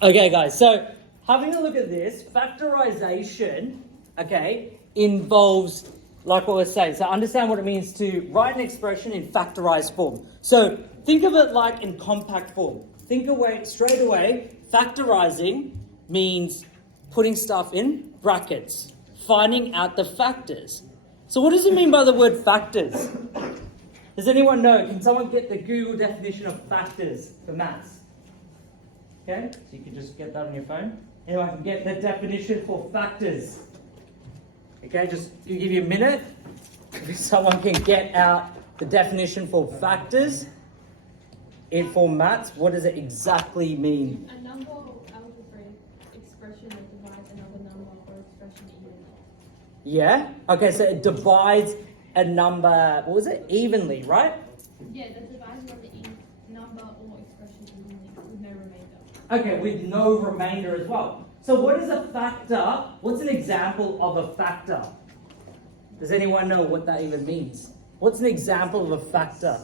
Okay, guys, so having a look at this, factorization, okay, involves, like what we're saying, so understand what it means to write an expression in factorized form. So think of it like in compact form. Straight away, factorizing means putting stuff in brackets, finding out the factors. So what does it mean by the word factors? Does anyone know? Can someone get the Google definition of factors for maths? Okay, so you can just get that on your phone. Anyone can get the definition for factors? Okay, just give you a minute. If someone can get out the definition for factors in for maths, what does it exactly mean? A number or algebraic expression that divides another number or expression evenly. Yeah? Okay, so it divides a number, what was it? Evenly, right? Yeah, that divides another number or expression evenly with no remainder. Okay, with no remainder as well. So what is a factor? What's an example of a factor? Does anyone know what that even means? What's an example of a factor?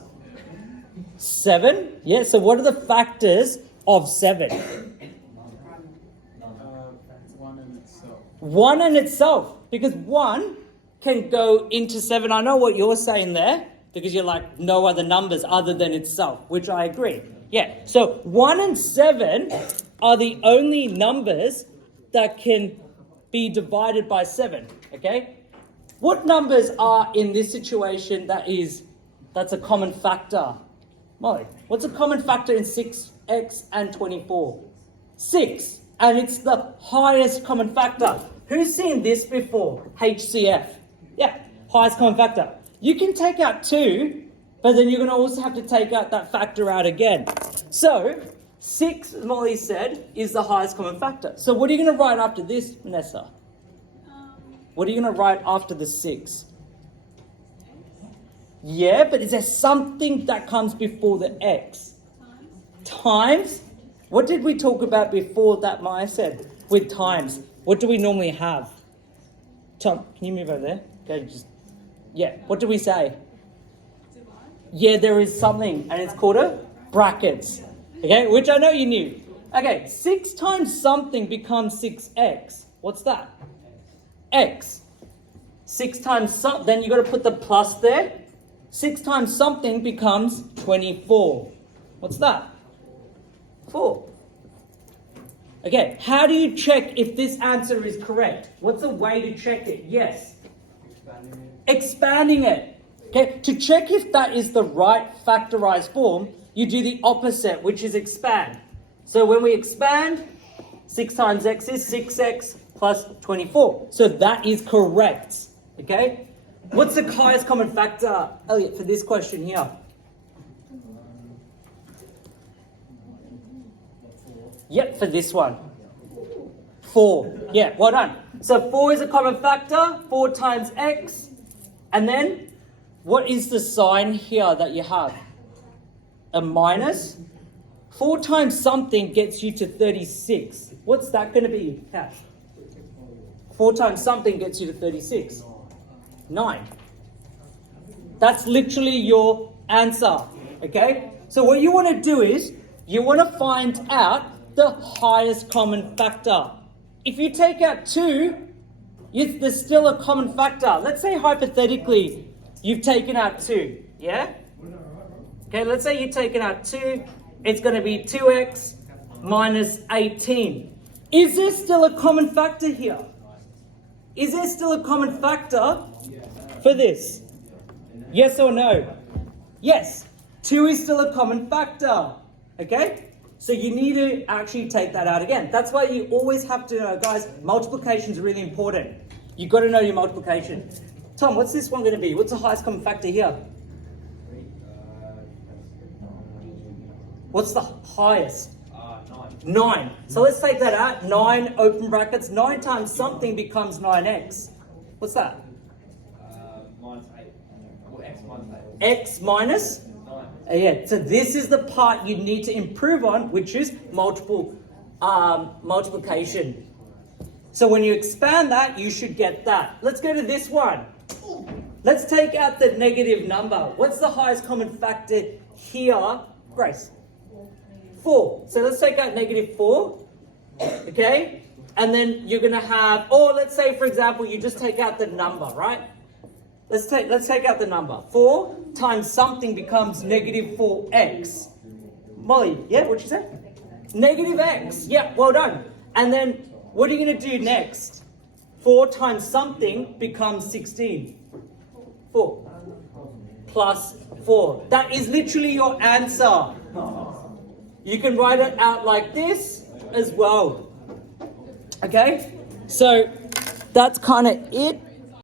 7? Yeah, so what are the factors of 7? 1 in itself. 1 in itself. Because 1 can go into 7. I know what you're saying there. Because you're like, no other numbers other than itself. Which I agree. Yeah, so 1 and 7 are the only numbers that can be divided by 7, okay? What numbers are in this situation that's a common factor? Molly, what's a common factor in 6x and 24? 6, and it's the highest common factor. Who's seen this before? HCF. Yeah, highest common factor. You can take out 2, but then you're going to also have to take out that factor out again. So, 6, as Molly said, is the highest common factor. So what are you going to write after this, Vanessa? What are you going to write after the 6? Yeah, but is there something that comes before the x? Times? What did we talk about before that Maya said? With times. What do we normally have? Tom, can you move over there? Okay, yeah, what do we say? Yeah, there is something, and it's called a brackets. Okay, which I know you knew. Okay, 6 times something becomes 6x. What's that? X. 6 times something, then you got to put the plus there. 6 times something becomes 24. What's that? 4. Okay, how do you check if this answer is correct? What's a way to check it? Yes. Expanding it. Okay, to check if that is the right factorized form, you do the opposite, which is expand. So when we expand, 6 times x is 6x plus 24. So that is correct. Okay? What's the highest common factor, Elliot, for this question here? Yep, for this one. 4. Yeah, well done. So 4 is a common factor, 4 times x. And then, what is the sign here that you have? A minus. 4 times something gets you to 36. What's that going to be, Cash? 4 times something gets you to 36. 9. That's literally your answer. Okay? So what you want to do is, you want to find out the highest common factor. If you take out 2, there's still a common factor. Let's say hypothetically, you've taken out 2. Yeah? Okay, let's say you've taken out 2. It's going to be 2x minus 18. Is there still a common factor here? Is there still a common factor for this? Yes or no? Yes. 2 is still a common factor. Okay? So you need to actually take that out again. That's why you always have to know, guys, multiplication is really important. You've got to know your multiplication. Tom, what's this one going to be? What's the highest common factor here? What's the highest? 9. So let's take that out. 9, open brackets. 9 times something becomes 9x. What's that? Minus 8. Or x minus 8. X minus? 9. Yeah, so this is the part you need to improve on, which is multiplication. So when you expand that, you should get that. Let's go to this one. Let's take out the negative number. What's the highest common factor here? Grace? 4. So let's take out negative 4. Okay? And then you're gonna have, or let's say for example, you just take out the number, right? Let's take out the number. 4 times something becomes negative 4x. Molly, yeah, what'd you say? Negative x. Yeah, well done. And then what are you gonna do next? 4 times something becomes 16. 4 plus 4. That is literally your answer. You can write it out like this as well. Okay? So that's kind of it.